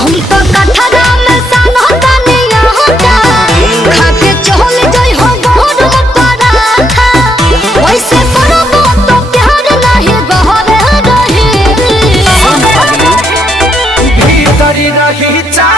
हम तो कठरा में सानो तने यहाँ का खाके चल जाई हो बहुत पराठा वैसे करबो तो प्यार नहीं बहरे रही भीतरी रही चा